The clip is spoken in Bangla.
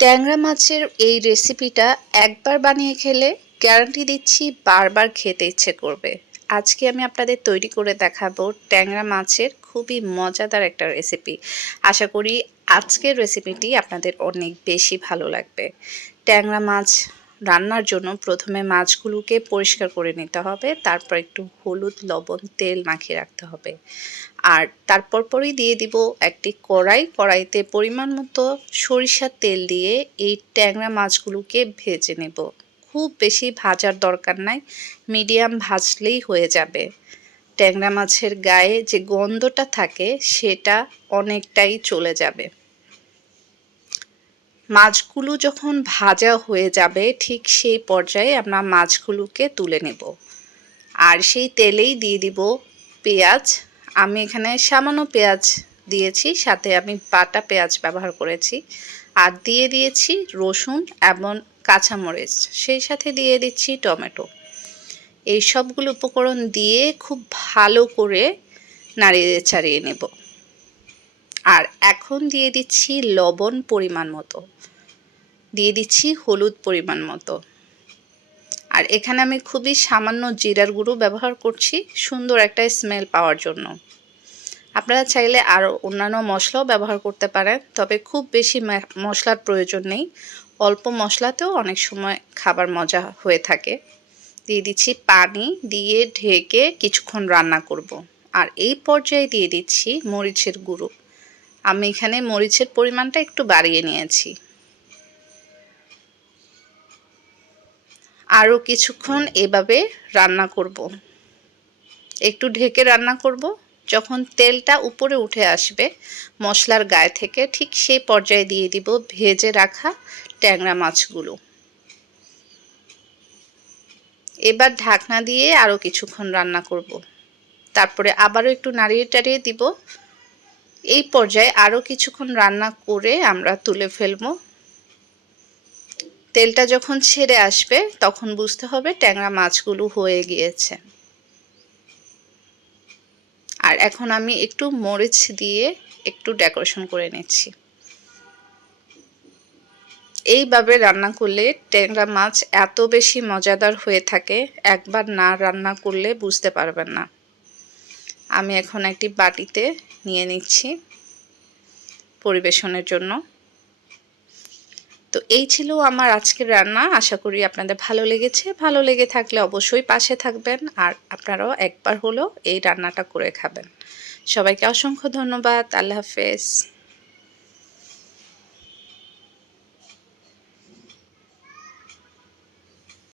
ট্যাংরা মাছের এই রেসিপিটা একবার বানিয়ে খেলে গ্যারান্টি দিচ্ছি বারবার খেতে ইচ্ছে করবে। আজকে আমি আপনাদের তৈরি করে দেখাবো ট্যাংরা মাছের খুবই মজাদার একটা রেসিপি। আশা করি আজকের রেসিপিটি আপনাদের অনেক বেশি ভালো লাগবে। ট্যাংরা মাছ রান্নার জন্য প্রথমে মাছগুলোকে পরিষ্কার করে নিতে হবে, তারপর একটু হলুদ, লবণ, তেল মাখিয়ে রাখতে হবে। আর তারপর পরেই দিয়ে দিব একটি কড়াইতে পরিমাণ মতো সরিষার তেল দিয়ে এই ট্যাংরা মাছগুলোকে ভেজে নেব। খুব বেশি ভাজার দরকার নাই, মিডিয়াম ভাজলেই হয়ে যাবে। ট্যাংরা মাছের গায়ে যে গন্ধটা থাকে সেটা অনেকটাই চলে যাবে। মাছগুলো যখন ভাজা হয়ে যাবে ঠিক সেই পর্যায়ে আমরা মাছগুলোকে তুলে নেব। আর সেই তেলেই দিয়ে দিব পেঁয়াজ। আমি এখানে সামান্য পেঁয়াজ দিয়েছি, সাথে আমি বাটা পেঁয়াজ ব্যবহার করেছি। আর দিয়ে দিয়েছি রসুন এবং কাঁচামরিচ, সেই সাথে দিয়ে দিচ্ছি টমেটো। এই সবগুলো উপকরণ দিয়ে খুব ভালো করে নাড়িয়ে চাড়িয়ে নেব। আর এখন দিয়ে দিচ্ছি লবণ পরিমাণ মতো, দিয়ে দিচ্ছি হলুদ পরিমাণ মতো। আর এখানে আমি খুবই সামান্য জিরার গুঁড়ো ব্যবহার করছি সুন্দর একটা স্মেল পাওয়ার জন্য। আপনারা চাইলে আরও অন্যান্য মশলাও ব্যবহার করতে পারেন, তবে খুব বেশি মশলার প্রয়োজন নেই। অল্প মশলাতেও অনেক সময় খাবার মজা হয়ে থাকে। দিয়ে দিচ্ছি পানি, দিয়ে ঢেকে কিছুক্ষণ রান্না করব। আর এই পর্যায়ে দিয়ে দিচ্ছি মরিচের গুঁড়ো। আমি এখানে মরিচের পরিমাণটা একটু বাড়িয়ে নিয়েছি। আরও কিছুক্ষণ এভাবে রান্না করব, একটু ঢেকে রান্না করব। যখন তেলটা উপরে উঠে আসবে মশলার গায়ে থেকে, ঠিক সেই পর্যায়ে দিয়ে দিব ভেজে রাখা ট্যাংরা মাছগুলো। এবার ঢাকনা দিয়ে আরও কিছুক্ষণ রান্না করব, তারপরে আবারও একটু নাড়িয়ে টাড়িয়ে দিব। এই পর্যায়ে আরও কিছুক্ষণ রান্না করে আমরা তুলে ফেলব। তেলটা যখন ছেড়ে আসবে তখন বুঝতে হবে ট্যাংরা মাছগুলো হয়ে গিয়েছে। আর এখন আমি একটু মরিচ দিয়ে একটু ডেকোরেশন করে নিচ্ছি। এইভাবে রান্না করলে ট্যাংরা মাছ এত বেশি মজাদার হয়ে থাকে, একবার না রান্না করলে বুঝতে পারবেন না। আমি এখন একটি বাটিতে নিয়ে নিচ্ছি পরিবেশনের জন্য। তো এই ছিল আমার আজকের রান্না। আশা করি আপনাদের ভালো লেগেছে। ভালো লেগে থাকলে অবশ্যই পাশে থাকবেন, আর আপনারাও একবার হলেও এই রান্নাটা করে খাবেন। সবাইকে অসংখ্য ধন্যবাদ। আল্লাহ হাফেজ।